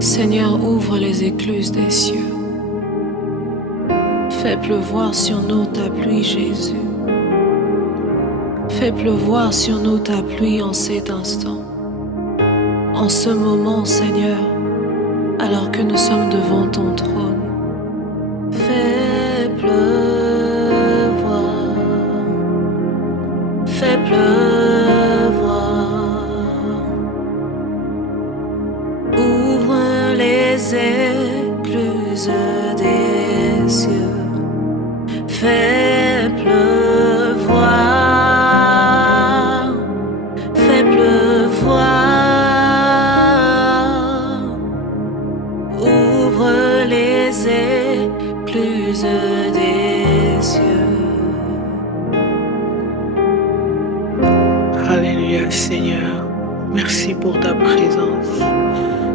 Seigneur, ouvre les écluses des cieux. Fais pleuvoir sur nous ta pluie, Jésus. Fais pleuvoir sur nous ta pluie en cet instant. En ce moment, Seigneur, alors que nous sommes devant ton trône. Fais pleuvoir. Fais pleuvoir. Ouvre les écluses des cieux. Fais pleuvoir. Fais pleuvoir. Ouvre les écluses des cieux. Alléluia Seigneur, merci pour ta présence.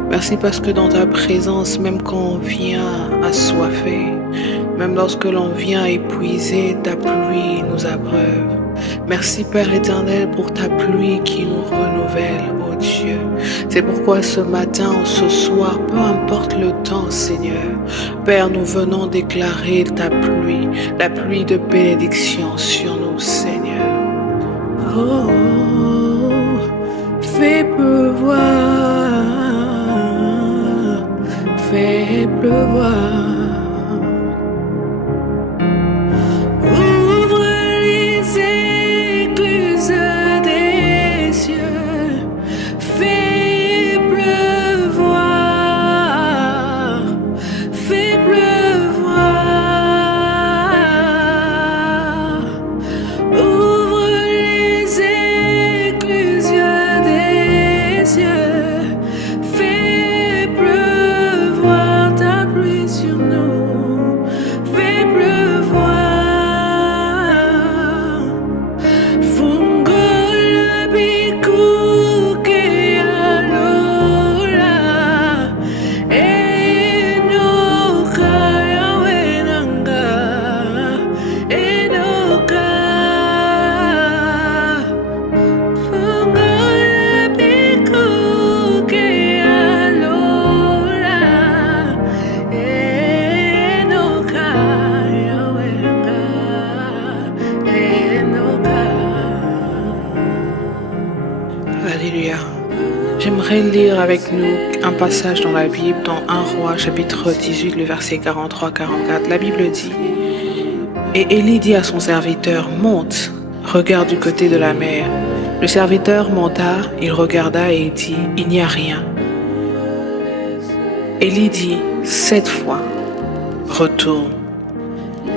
Merci parce que dans ta présence, même quand on vient assoiffé, même lorsque l'on vient épuisé, ta pluie nous abreuve. Merci Père éternel pour ta pluie qui nous renouvelle, oh Dieu. C'est pourquoi ce matin, ce soir, peu importe le temps Seigneur, Père, nous venons déclarer ta pluie, la pluie de bénédiction sur nous Seigneur. Oh, fais pleuvoir, fais pleuvoir. Ouvre les écluses des cieux, fais pleuvoir, fais pleuvoir. Ouvre les écluses des cieux, fais pleuvoir ta pluie sur nous, fais pleuvoir. Fungola bikuke alola, enoka yawenanga, enoka. Fungola bikuke alola, enoka yawenanga, enoka. Alléluia. J'aimerais lire avec nous un passage dans la Bible, dans 1 Roi, chapitre 18, le verset 43-44. La Bible dit: Et Élie dit à son serviteur, monte, regarde du côté de la mer. Le serviteur monta, il regarda et il dit, il n'y a rien. Élie dit, 7 fois, retourne.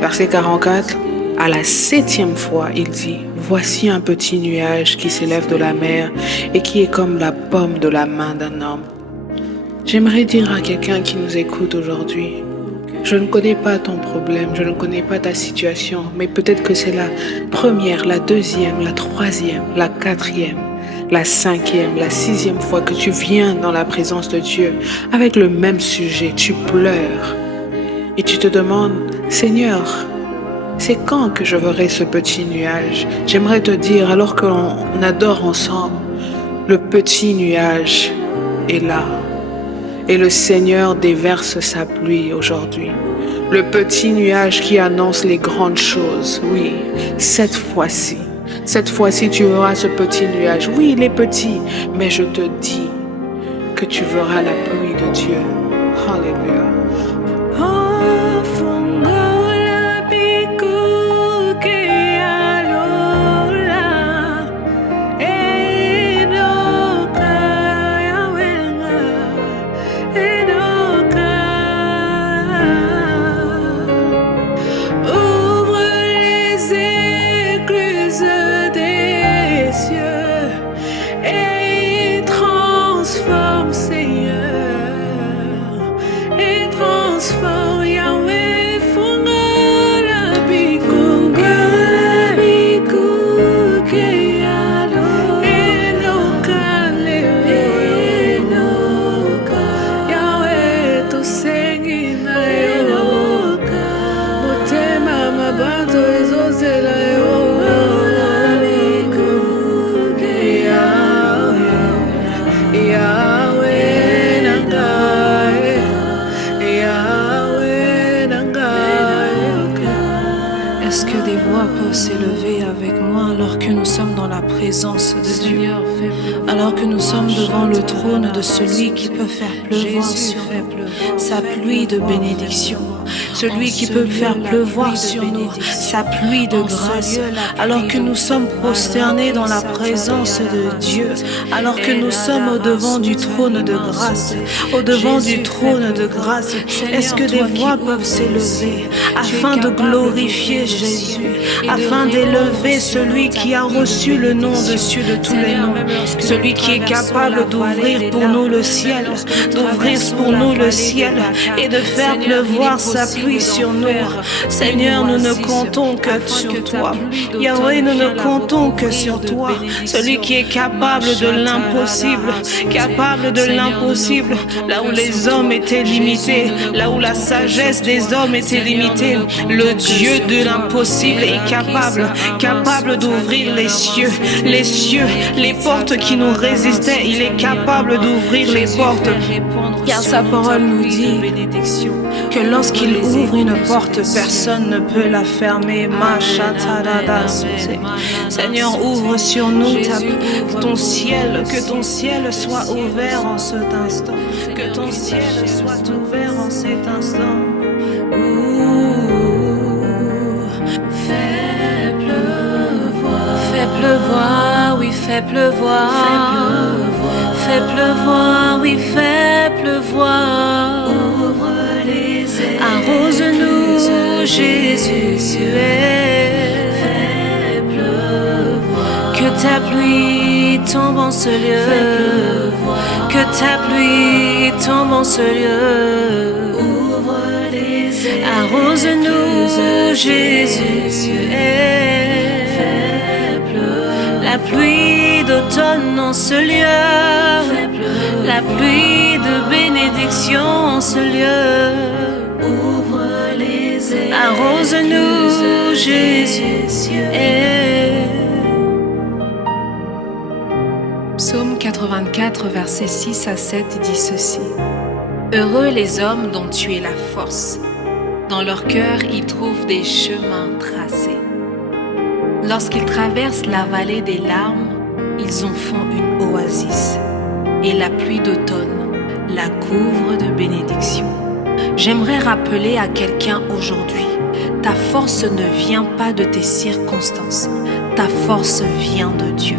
Verset 44, à la 7e fois, il dit, voici un petit nuage qui s'élève de la mer et qui est comme la paume de la main d'un homme. J'aimerais dire à quelqu'un qui nous écoute aujourd'hui, je ne connais pas ton problème, je ne connais pas ta situation, mais peut-être que c'est la première, la deuxième, la troisième, la quatrième, la 5e, la 6e fois que tu viens dans la présence de Dieu avec le même sujet, tu pleures et tu te demandes, Seigneur, c'est quand que je verrai ce petit nuage? J'aimerais te dire, alors que l'on adore ensemble, le petit nuage est là. Et le Seigneur déverse sa pluie aujourd'hui. Le petit nuage qui annonce les grandes choses. Oui, cette fois-ci, tu verras ce petit nuage. Oui, il est petit, mais je te dis que tu verras la pluie de Dieu. Alléluia. Oh, fungola bikuke alola, enoka yawenga, enoka. Ouvre les écluses des cieux et transforme, Seigneur, et transforme. présence de Dieu, alors que nous sommes devant le trône de celui qui peut faire pleuvoir sur nous sa pluie de bénédiction, celui qui peut faire pleuvoir sur nous sa pluie de grâce, alors que nous sommes prosternés dans la présence de Dieu, alors que nous sommes au-devant du trône de grâce, au-devant du trône de grâce. Est-ce que des voix peuvent s'élever afin de glorifier Jésus, afin d'élever celui qui a reçu le nom dessus de tous les noms, celui qui est capable d'ouvrir pour nous le ciel, d'ouvrir pour nous le ciel et de faire pleuvoir sa pluie sur nous. Seigneur, nous ne comptons que sur toi. Yahweh, nous ne comptons que sur toi, celui qui est capable de l'impossible, capable de l'impossible, là où les hommes étaient limités, là où la sagesse des hommes était limitée. Le Dieu de l'impossible est capable d'ouvrir les cieux, les portes qui nous résistaient. Il est capable d'ouvrir les portes, car sa parole nous dit que lorsqu'il ouvre une porte, personne ne peut la fermer. Seigneur, ouvre sur nous ton ciel, que ton ciel soit ouvert en cet instant, que ton ciel soit ouvert en cet instant. Fais pleuvoir, oui, fais pleuvoir. Fais pleuvoir, oui, fais pleuvoir. Ouvre les ailes. Arrose-nous, Jésus. Fais pleuvoir. Que ta pluie tombe en ce lieu. Que ta pluie tombe en ce lieu. Ouvre les ailes. Arrose-nous, Jésus. La pluie d'automne en ce lieu, la pluie de bénédiction en ce lieu. Ouvre les ailes, arrose-nous, Jésus. Psaume 84, versets 6 à 7 dit ceci. Heureux les hommes dont tu es la force. Dans leur cœur, ils trouvent des chemins tracés. Lorsqu'ils traversent la vallée des larmes, ils en font une oasis. Et la pluie d'automne la couvre de bénédictions. J'aimerais rappeler à quelqu'un aujourd'hui, ta force ne vient pas de tes circonstances. Ta force vient de Dieu.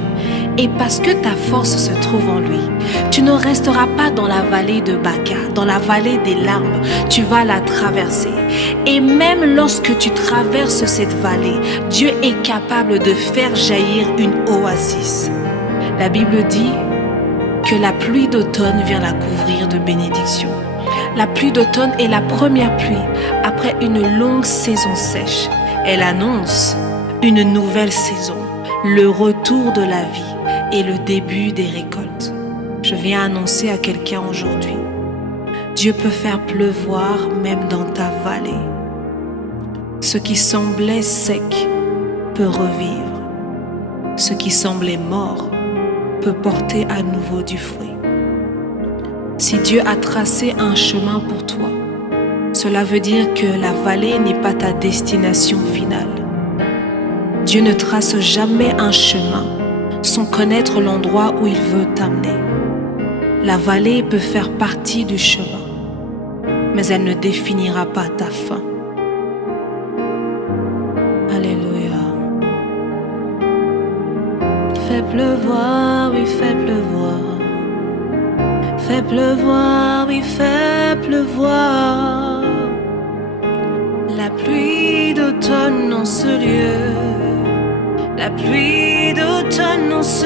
Et parce que ta force se trouve en lui, tu ne resteras pas dans la vallée de Baca, dans la vallée des larmes. Tu vas la traverser. Et même lorsque tu traverses cette vallée, Dieu est capable de faire jaillir une oasis. La Bible dit que la pluie d'automne vient la couvrir de bénédictions. La pluie d'automne est la première pluie après une longue saison sèche. Elle annonce une nouvelle saison, le retour de la vie et le début des récoltes. Je viens annoncer à quelqu'un aujourd'hui, Dieu peut faire pleuvoir même dans ta vallée. Ce qui semblait sec peut revivre. Ce qui semblait mort peut porter à nouveau du fruit. Si Dieu a tracé un chemin pour toi, cela veut dire que la vallée n'est pas ta destination finale. Dieu ne trace jamais un chemin sans connaître l'endroit où il veut t'amener. La vallée peut faire partie du chemin, mais elle ne définira pas ta fin. Alléluia. Fais pleuvoir, oui, fais pleuvoir. Fais pleuvoir, oui, fais pleuvoir. La pluie d'automne en ce lieu. La pluie d'automne en ce